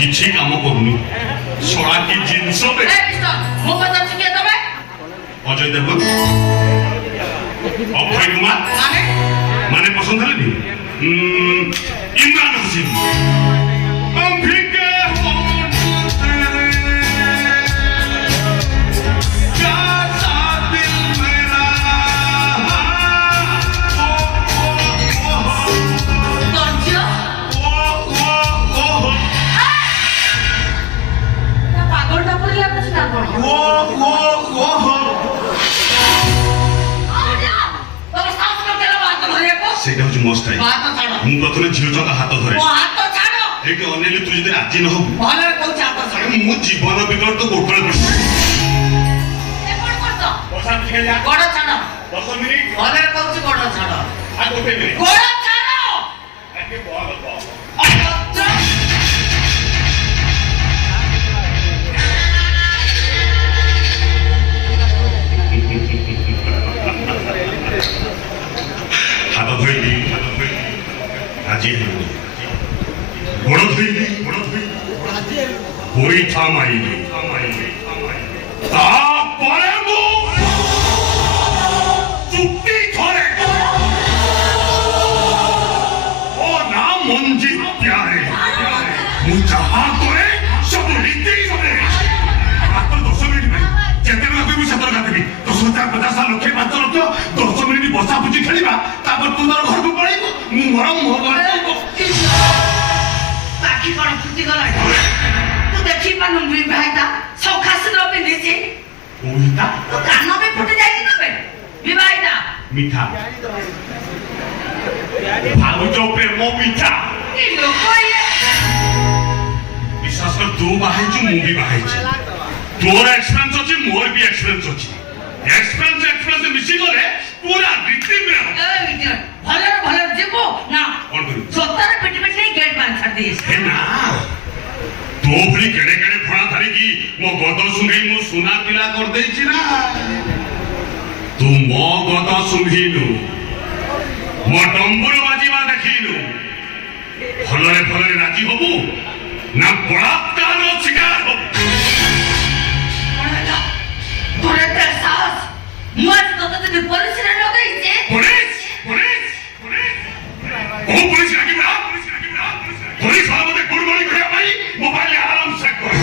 କିଛି କାମ କରୁନି ଶଳା କି ଜିନିଷ ବେ ମୋ କଥା ଶିଖିଏ ତମେ ଅଜୟ ଦେବଗନ ଅକ୍ଷୟ କୁମାର ମାନେ ପସନ୍ଦ ହେଲେନି ଇମ୍ରାନ ହାସିନ ସେଇଟା ହଉଛି ମୋ ଷ୍ଟାଇଲ ମୁଁ ପ୍ରଥମେ ଝିଅ ଜଣଙ୍କ ହାତ ଧରେ ଏଇଠି ଅନେଇଲେ ତୁ ଯଦି ରାଜି ନ ହବୁ ମୁଁ ଜୀବନ ବିକଳ ତ ଗୋଟଳ ପିସି 10 ମିନିଟ୍ ଭଲରେ କହୁଛି ଗୋଡ଼ ଛାଡ଼ ଗୋଟେ ମିନିଟ୍ ଗୋଡ଼ ଛାଡ଼ ହାତ ଧୋଇଲି ରାଜି ହେଲୁନି ଗୋଡ଼ ଧୋଇଲି ଗୋଇଠା ମାଇଲି ତାପରେ ମୁଁ ଚୁଟି ଧରେ ଓ ନା ମଞ୍ଜିତ ପ୍ୟାରେ ମୁଁ ଯାହା କରେ ସବୁ ରୀତି କରେ ମାତ୍ର 10 ମିନିଟ୍ ପାଇଁ ଯେତେବେଳେ କହିବୁ ସେତେବେଳେ କାଟିବି 10,000 50,000 ଲକ୍ଷେ 5 ଲକ୍ଷ 10 ମିନିଟ୍ ବସା ବୁଝି ଖେଳିବା ତାପରେ ତୁ ତୋର ଘରକୁ ପଳେଇବୁ ମୁଁ ମୋର ମୁହଁ ବାକି କଣ ଫୁଟି ଗଲାଣି ତୁ ଦେଖି ପାରୁନୁ ବିବାହିତା ସବୁ ଖାସିର ପିନ୍ଧିଛି କୋଇଟା ତୁ କାନ ବି ଫୁଟି ଯାଇଛି ତବେ ବିବାହିତା ମିଠା ଭାଉଜ ପ୍ରେମ ମିଠା କି ଲୋକ ଇଏ ବିଶ୍ୱାସ କର ତୁ ବାହାଇଛୁ ମୁଁ ବି ବାହାଇଛି ତୋର ଏକ୍ସପିରିଏନ୍ସ ଅଛି ମୋର ବି ଏକ୍ସପିରିଏନ୍ସ ଅଛି ଏକ୍ସପିରିଏନ୍ସ ମିଶିଗଲେ ପୁରା ରୀତି ମେଳ ଭଲରେ ଯିବୁ ନା କଣ କରିବୁ ସତରେ ପିଟି ପିଟି ଗେଟ୍ ବାନ୍ଧି ଛାଡ଼ି ଦେଇଛି ହେ ନା ତୋ ଭଳି କେଡ଼େ କେଡ଼େ ଫଣା ଧରିକି ମୋ ଗଦ ଶୁଙ୍ଘେଇ ମୁଁ ସୁନା ପିଲା କରିଦେଇଛି ନା ତୁ ମୋ ଗଦ ଶୁଙ୍ଘିଲୁ ମୋ ଡମ୍ବୁରୁ ବାଜିବା ଦେଖିଲୁ ଭଲରେ ରାଜି ହବୁ ନା ବଳାତ୍କାର ଶିକାର ହବୁ তোর একটা সাহস মাছ কত যদি পুলিশে লগাইছে পুলিশ রাখিবা পুলিশ আমাদের গুড়গুড়ি করে ভাই মোবাইলে আরাম চেক করে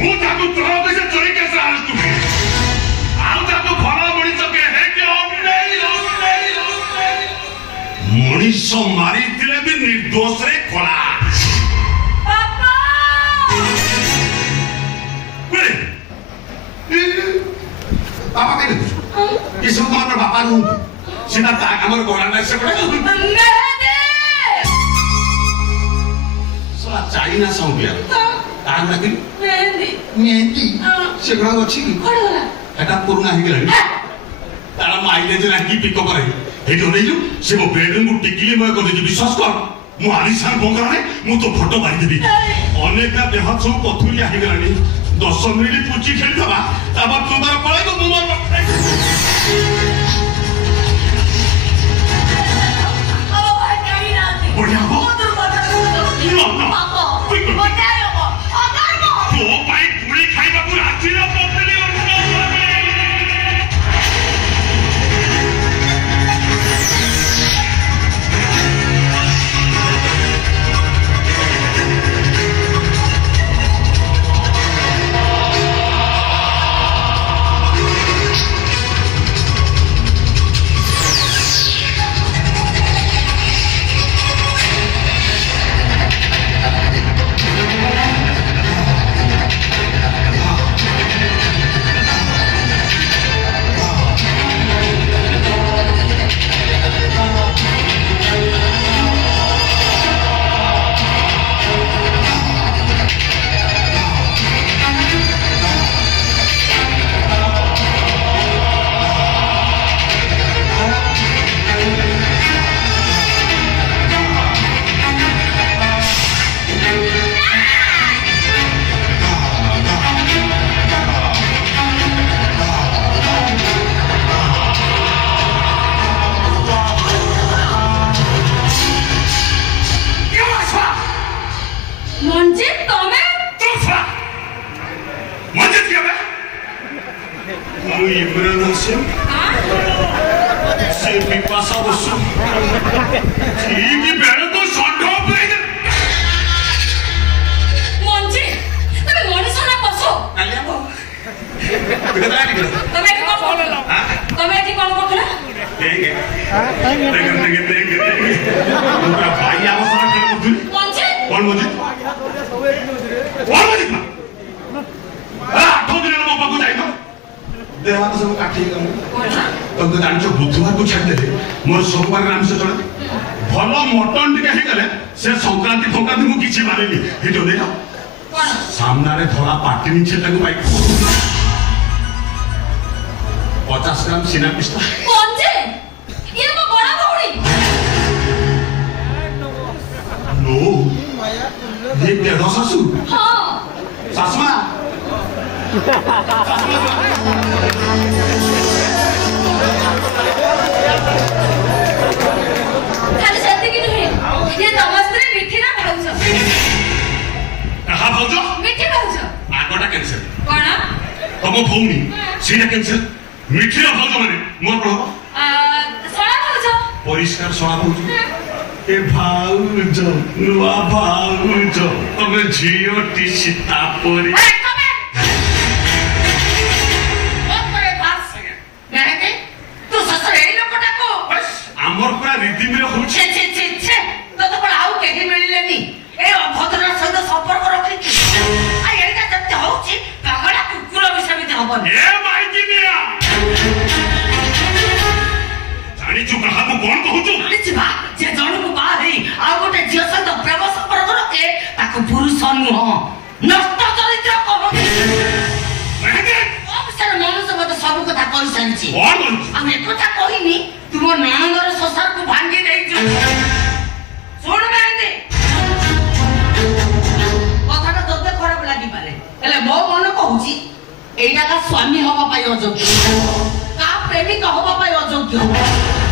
ମୁଁ ତାକୁ ତୋର ପଇସା ଚୋରି କେସରେ ଆଣିଛୁ ଆଉ ତାକୁ ଭଲ ମଣିଷକେ ହେଇକି ମଣିଷ ମାରିଥିଲେ ବି ନିର୍ଦ୍ଦୋଷରେ ଖଳା ବାପା କହିଲେ ଏସବୁ ତମର ବାପା ନୁହନ୍ତି ସେଟା ତା କାମରେ ଗଲା ନାହିଁ ସେପଟେ ଚାଇନା ସାଉଣ୍ଡିଆ ତାର ଡାକିଲି ମେହେନ୍ଦି ସେଗୁଡାକ ଅଛି କି ଏଟା ପୁରୁଣା ହେଇଗଲାଣି ତାର ମାଇଲେଜ ନାହିଁ ପିକ ପରେ ଏଇଠି ଅନେଇଲୁ ସେ ମୋ ବେଡରୁମକୁ ଟିକିଲି ମୟ କରିଦେଇଛି ବିଶ୍ୱାସ କର ମୁଁ ଆଲିଶାନ ବଙ୍ଗଳାରେ ମୁଁ ତୋ ଫଟୋ ମାରିଦେବି ଅନେକ ଦେହ ସବୁ ପଥୁରିଆ ହେଇଗଲାଣି 10 ମିନିଟ୍ ପୁଚି ଖେଳିଦବା ତାପରେ ତୁ ତାର ପଳେଇବ ମୁଁ ମୋର ବଢିଆ ହବ ତୋ ପାଇଁ ପୁରୀ ଖାଇବାକୁ ରାତିର ମଞ୍ଜିତ ତମେ ମଞ୍ଜିତ କିଏ ବେ ମୁଁ ଇମ୍ରାନ ହାସିମ ସେ ବିପାଶା ବସୁ ଠିକ ବେଳକୁ ଷଣ୍ଢ ଉପରେ ମଞ୍ଜିତ ତମେ ମଣିଷ ନା ପଶୁ କାଲିଆ ବୋ କେତେ ଲାଗି ଗଲା ତମେ ଏଠି କଣ କରୁଥିଲ ତମେ ଏଠି କଣ କରୁଥିଲ ଦେଖେ ପୁରା ଭାଇ ଆମ ସହ ଖେଳ କରୁଥିଲି ମଞ୍ଜିତ କଣ ମଞ୍ଜିତ କଣ ମଞ୍ଜିତ ଆଠ ଦିନ ମୋ ପାଖକୁ ଯାଇନ ଦେହ ହାତ ସବୁ କାଟି ହେଇଗଲା ତମେ ତ ଜାଣିଛ ବୁଧବାରକୁ ଛାଡ଼ିଦେଲେ ମୋର ସବୁବାର ଆମିଷ ଚଳେ ଭଲ ମଟନ ଟିକେ ହେଇଗଲେ ସେ ସଂକ୍ରାନ୍ତି ଫକ୍ରାନ୍ତି ମୁଁ କିଛି ମାରେନି ହେଇଟ ଦେଇ ସାମ୍ନାରେ ଧଳା ପାଟି ନିଚେ ତାକୁ ପାଇ 50 ଗ୍ରାମ ସିନା ପିସ୍ତା ମଞ୍ଜିତ ଇଏ ମୋ ବଡ ଭଉଣୀ नो ये तेरा सासू ହଁ सासमा ଖାଲି ସେତିକି ନୁହେଁ ଇଏ ତମ ସ୍ତ୍ରୀ ମିଠିର ଭାଉଜ कहा भाउज ମିଠି ଭାଉଜ आगोटा कैंसर କଣ तम भौनी सीना कैंसर मिठिर भाउज माने मोर प्रभाव ଶଳା ଭାଉଜ परिष्कार सळा भाउज ए भाउज नुआ भाउज तमे झियोटी सीता परी ତୁ ଶଶୁର ଏଇ ଲୋକଟାକୁ ଆମର ପୁରା ରୀତିମିର ହଉଛି ଛେ ଛେ ଛେ ଛେ ତୋତେ କଣ ଆଉ କେହି ମିଳିଲେନି ଏ ଅଭଦ୍ର ସହିତ ସମ୍ପର୍କ ରଖିକି ଏଇଟା ଯେମିତି ହଉଛି ପାଗଳା କୁକୁର ବି ସେମିତି ହବନି ଏ ମାଇକିନିଆ ଜାଣିଛୁ କାହାକୁ କଣ କହୁଛୁ ଜାଣିଛିବା ଯେ ଜଣକୁ ବାହା ହେଇ ଆଉ ଗୋଟେ ଝିଅ ସହିତ ପ୍ରେମ ସମ୍ପର୍କ ରଖେ ତାକୁ ପୁରୁଷ ନୁହଁ ନଷ୍ଟ ଚରିତ୍ର କହନ୍ତି ମନୁଷ୍ୟ ମତେ ସବୁ କଥା କହିସାରିଛି କଣ କହୁଛୁ ଆଉ ଏକଥା କହିନି ତୁମ ନଣନ୍ଦର ସଂସାରକୁ ଭାଙ୍ଗି ଦେଇଛୁ ଶୁଣ ମେହେନ୍ଦି କଥାଟା ତୋତେ ଖରାପ ଲାଗିପାରେ ହେଲେ ମୋ ମନ କହୁଛି ଏଇଟା କା ସ୍ୱାମୀ ହବା ପାଇଁ ଅଯୋଗ୍ୟ କାହା ପ୍ରେମିକ ହବା ପାଇଁ ଅଯୋଗ୍ୟ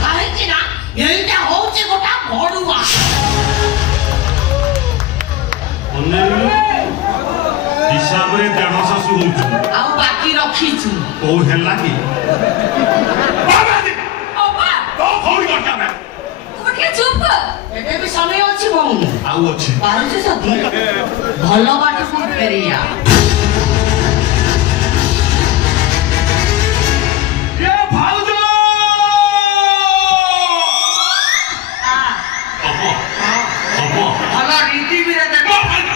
କାହିଁକି ନା ଏଇଟା ହଉଛି ଗୋଟା ଭଡୁଆ ହିସାବରେ ଦେଢ ଶାଶୁ ହଉଛୁ ଆଉ ବାକି ରଖିଛୁ କୋଉ ହେଲା କି ଅପା ତୋ ଭଉଣୀ ଦରକାର ତୁ ଟିକେ ଚୁପ୍ କର ଏବେ ବି ସମୟ ଅଛି ଭଉଣୀ ଆଉ ଅଛି ପାରୁଛୁ ଯଦି ଭଲ ବାଟକୁ ଫେରିଆ ଏ ଭାଉଜ ହବ ହବ ଭଲ ରୀତି ବିରେଦ ଭାଉଜ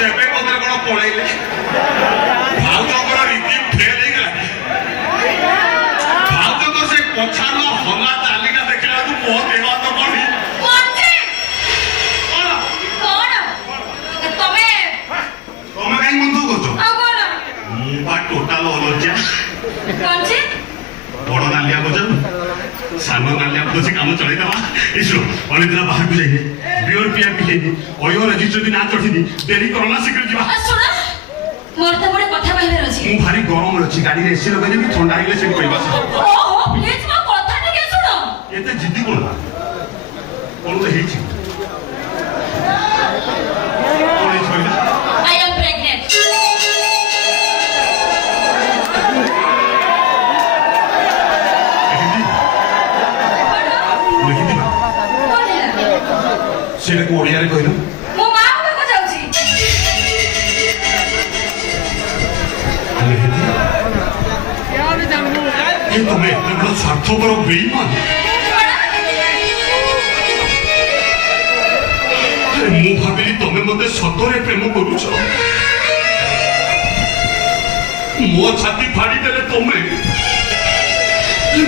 ଦେବେ ବୋଧେ କଣ ପଳେଇଲେ ଭାଉଜଙ୍କର ରୀତି ଫେଲ ହେଇଗଲା ଭାଉଜଙ୍କ ସେ ପଛାନ ହଲା ଚାଲିଟା ଦେଖିଲା ବେଳକୁ ମୋ ଦେହ ହାତ ପଡି କଣ କଣ ତମେ ତମେ କାହିଁ ମନ ଦୁଃଖ କରୁଛ ଆଉ କଣ ମୁଁ ବା ଟୋଟାଲ ଅଲଜ୍ୟା କଣଛି ବଡ ନାଲିଆ ବଜାଉ ସାନ ନାଲିଆ ବଜାଉ ସେ କାମ ଚଳେଇଦେବା ଏସବୁ ଅନେକ ବାହାରକୁ ଯାଇନି ବିଅର ପିଆ ପିଇନି ଅୟ ରେଜିଷ୍ଟର ବି ନା ଚଢିନି ଡେରି କରନା ଶୀଘ୍ର ଯିବା ଶୁଣ ମୋର ତ ଗୋଟେ କଥା କହିବାର ଅଛି ମୁଁ ଭାରି ଗରମ ଅଛି ଗାଡିରେ ଏସି ଲଗେଇଦେବି ଥଣ୍ଡା ହେଇଗଲେ ସେଠି କହିବା ଓହୋ ପ୍ଲିଜ ମୋ କଥା ଟିକେ ଶୁଣ ଏତେ ଜିଦ୍ଦି କଣ କଣ ତ ହେଇଛି କଣ ହେଇଛି କହିଲା I am pregnant ଲେଖିଥିବା କଣ ହେଲା ସେଇଟାକୁ ଓଡ଼ିଆରେ କହିଲ ମୋ ମା ପାଖକୁ ଯାଉଛି ଏ ତମେ ଏତେ ବଡ ସ୍ୱାର୍ଥପର ବେଇମାନ ମୁଁ ଭାବିଲି ତମେ ମତେ ସତରେ ପ୍ରେମ କରୁଛ ମୋ ଛାତି ଫାଡ଼ିଦେଲେ ତମେ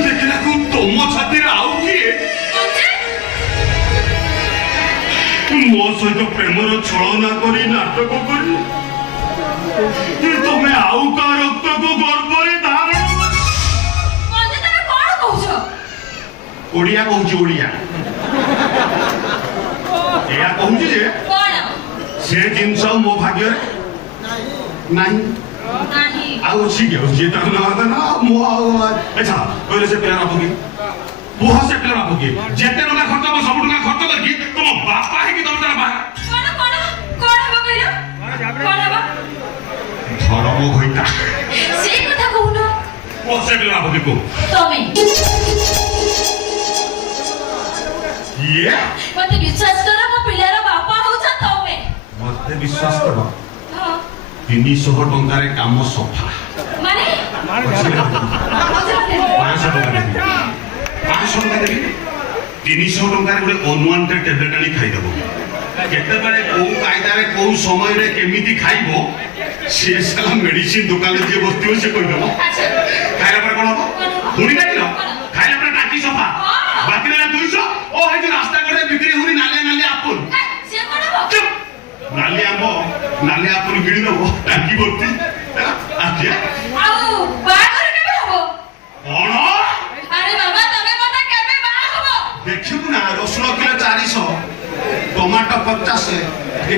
ଦେଖିଲାକୁ ତମ ଛାତିରେ ଆଉ କିଏ ମୋ ସହିତ ପ୍ରେମର ଛଳନା କରି ନାଟକ କରି ତମେ ଆଉ କାହା ରକ୍ତକୁ ଗର୍ବରେ ଧାରଣ ଓଡ଼ିଆ କହୁଛି ଓଡ଼ିଆ ଏଇଆ କହୁଛି ଯେ ସେ ଜିନିଷ ମୋ ଭାଗ୍ୟରେ ନାହିଁ ଆଉ ଅଛି କି ଆଉ ଯିଏ ତାର ନା ମୁଁ ଆଉ ଆଚ୍ଛା କହିଲେ ସେ ପିଲାର ବାପୁ କି କୁହ ସେ ପିଲାର ବାପୁ କି ଯେତେ ଟଙ୍କା ଖର୍ଚ୍ଚ ହବ ସବୁ ଟଙ୍କା ଖର୍ଚ୍ଚ କରିକି ତମ ବାପା ହେଇକି ତମ ତାର ବା ଧର୍ମ ଘଇଟା ସେଇ କଥା କହୁନ କୁହ ସେ ପିଲାର ବାପୁ କି କୁହ ତମେ ଇଏ ମତେ ବିଶ୍ୱାସ କର ମୋ ପିଲାର ବାପା ହଉଛ ତମେ ମତେ ବିଶ୍ୱାସ କର ହଁ 300 ଟଙ୍କାରେ କାମ ସଫା ମାନେ 500 ଟଙ୍କା ଦେବି 500 ଟଙ୍କା ଦେବି 300 ଟଙ୍କାରେ ଗୋଟେ ଅନୱାଣ୍ଟେଡ୍ ଟେବଲେଟ୍ ଆଣି ଖାଇଦେବ କେତେବେଳେ କୋଉ କାଇଦାରେ କୋଉ ସମୟରେ କେମିତି ଖାଇବ ସେ ସାରା ମେଡିସିନ ଦୋକାନରେ ଯିଏ ବସିଥିବ ସେ କହିଦେବ ଖାଇଲା ପରେ କଣ ହବ ପୁଣି ଡାକିଲ ଖାଇଲା ପରେ ଟାଙ୍କି ସଫା ବାକି ରହିଲା 200 ଓ ହେଇ ଯୋଉ ରାସ୍ତା କଡରେ ବିକ୍ରି ହଉନି ନାଲିଆ ଆପଲ ନାଲି ଆମ୍ବ ନାଲି ଆପଲ କିଣି ଦବ ଟାଙ୍କି ଭର୍ତ୍ତି ଆଜ୍ଞା ଆଉ ବାହାଘର କେବେ ହବ କଣ ଆରେ ବାବା ତମେ ମତେ କେବେ ବାହା ହବ ଦେଖିବୁ ନା ରସୁଣ କିଲୋ 400 ଟମାଟୋ 50 ଟିକେ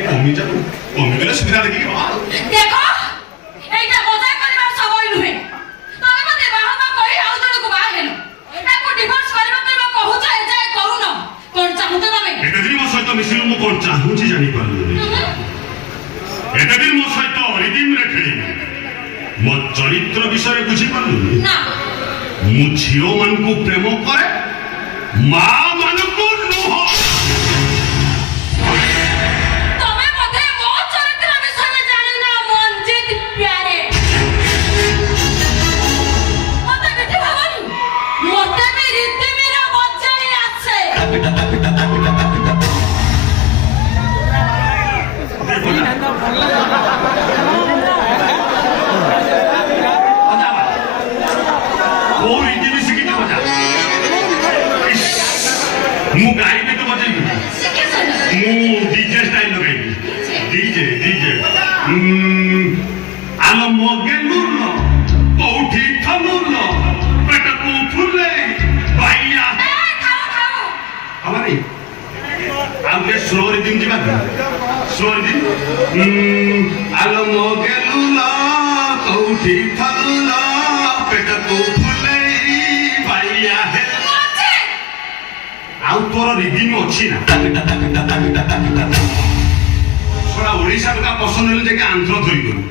କମିଗଲେ ସୁବିଧା ଦେଖିକି ବାହା ଦେଖ এইটা মজা করিবার সময় নহে তুমি মতে বাহা কই আউ জণକୁ বাହା হেলো তাকু ডিভোর্স করিবা তুমি কহুছ এজায় କରୁନ কোন চাহুছ তুমি ଏତେ ଦିନ ମୋ ସହିତ ମିଶିଲୁ ମୁଁ କଣ ଚାହୁଁଛି ଜାଣିପାରିଲୁନି ଏତେ ଦିନ ମୋ ସହିତ ରିଦିମରେ ଖେଳିଲୁ ମୋ ଚରିତ୍ର ବିଷୟରେ ବୁଝିପାରିଲୁନି না ମୁଁ ଝିଅମାନଙ୍କୁ ପ୍ରେମ କରେ ମା ମାନଙ୍କୁ ନୁହଁ তুমি মতে মো চরিত্র বিষয়ে জানি না মনজিত প্যারে মতে বিধি ভাবনি মতে বি রীতি মেরা বজ্জাই আছে କୋଉ ରୀତି ମିଶିକି ଯିବ ଯା ମୁଁ ଗାଇବି ତ ବଜେଇବି শিখেছ না ମୁଁ ଡିଜେ ଷ୍ଟାଇଲ ଲଗାଇବି ଡିଜେ ଆଲ ମଗେଲୁଲ କୋଉଠି ଥଲୁଲ ପେଟକୁ ଫୁଲେଇ ବାଇଆ ହବନି ଆଉ ଟିକେ ସ୍ଲୋ ରିଦିମ ଯିବା ସ୍ଲୋ ରିଦିମ ଆଲ ମଗେଲୁଲ କୋଉଠି ଥଲୁଲ ପେଟକୁ ଫୁଲେଇ ବାଇଆ ହେ ଆଉ ତୋର ରିଦିମ ଅଛି ନା ଶଳା ଓଡ଼ିଶା ଟଙ୍କା ପସନ୍ଦ ହେଲେ ଯାଇକି ଆନ୍ଧ୍ର ଧରିଗଲୁ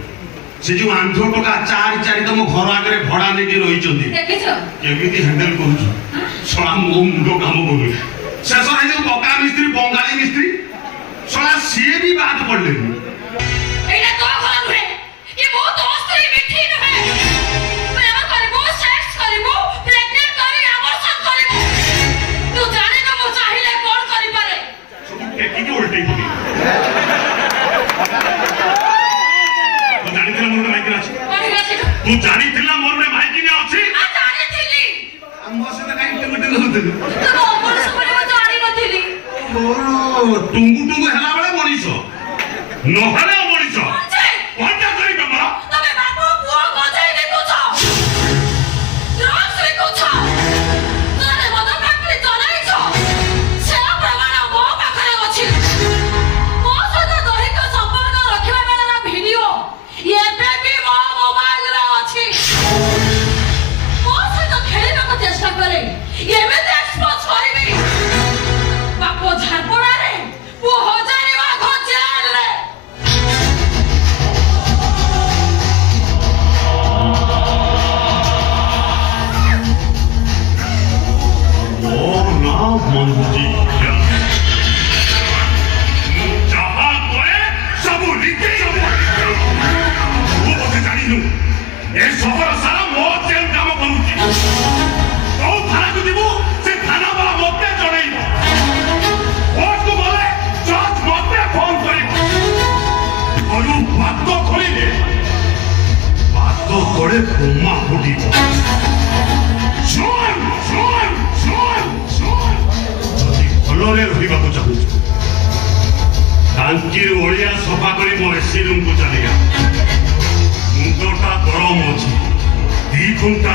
ସେ ଯୋଉ ଆନ୍ଧ୍ର ଟଙ୍କା ଚାରି ତମ ଘର ଆଗରେ ଭଡା ନେଇକି ରହିଛନ୍ତି দেখিছ କେମିତି ହ୍ୟାଣ୍ଡେଲ କରୁଛୁ ଶଳା ମୋ ମୁଣ୍ଡ କାମ କରୁନି ଶେଷରେ ଯୋଉ ବକା ମିସ୍ତ୍ରୀ ବଙ୍ଗାଳୀ ମିସ୍ତ୍ରୀ ଶଳା ସିଏ ବି ବାଦ ପଡିଲେନି এইটা তো ঘর নহে কি মো তো স্ত্রী মিঠি নহে প্রেম করিবো সেক্স করিবো প্রেগনেন্ট করি আবর্ষণ করিবো তু জানি না মো চাহিলে কোন করি পারে ସବୁ ଟେକିକି ଓଲଟେଇ ପକେଇ ତୁ ଜାଣିଥିଲା ମୋର ମାଇକିନା ଅଛି কোন গেছিল ତୁ ଜାଣିଥିଲା ମୋର ମାଇକିନା ଅଛି আ জানি থিলি ମୋ ସହିତ କାହିଁକି ଟେଙ୍ଗୁଟେଙ୍ଗୁ ହଉଥିଲୁ তো অপর সময় মো জানি নথিলি ମୋର ଟୁଙ୍ଗୁ ଟୁଙ୍ଗୁ ହେଲା ବେଳେ ମଣିଷ ନହେଲେ ଅମଣିଷ যে କଣଟା କରିବେ ମୋର তবে বাপু পুଅ গজাই দেখুছ ড্রাগস দেখুছ তোরে মদ ফ্যাক্টরি চলাইছ সে প্রমাণ মো পাখরে ଅଛି ମୋ ସହିତ ଦୈହିକ ସମ୍ପର୍କ ରଖିବା ବେଳର ଭିଡିଓ ଏବେ ବି ମୋ ମୋବାଇଲରେ ଅଛି ମୋ ସହିତ ଖେଳିବାକୁ ଚେଷ୍ଟା କରେ ଏମିତି ଏକ୍ସପୋଜ କରିବି ବାପ ଝାରପଡ଼ାରେ ପୁଅ ହଜାରେ ବାଘ ଜେଲରେ ମୋ ନାଁ ମଞ୍ଜିତ ମୁଁ ଯାହା କରେ ସବୁ ରୀତି ସବୁ ତୁ ବୋଧେ ଜାଣିନୁ ଏ ସହର ସାରା ମୋ ଜେଲ କାମ କରୁଛି କୋଉ ଥାନାକୁ ଯିବୁ ସେ ଥାନା ବାଲା ମୋତେ ଜଣେଇବ କୋର୍ଟକୁ ଗଲେ ଜଜ୍ ମୋତେ ଫୋନ କରିବ ଘରୁ ବାଦ ଖୋଲିଲେ ବାଦ ତଳେ ବୋମା ଫୁଟିବ ଶୁଣ ଯଦି ଭଲରେ ରହିବାକୁ ଚାହୁଁଛୁ ଟାଙ୍କିରୁ ଅଳିଆ ସଫା କରି ମୋ ଏସି ରୁମକୁ ଚାଲିଗା ମୁଣ୍ଡଟା ଗରମ ଅଛି 2 ଘଣ୍ଟା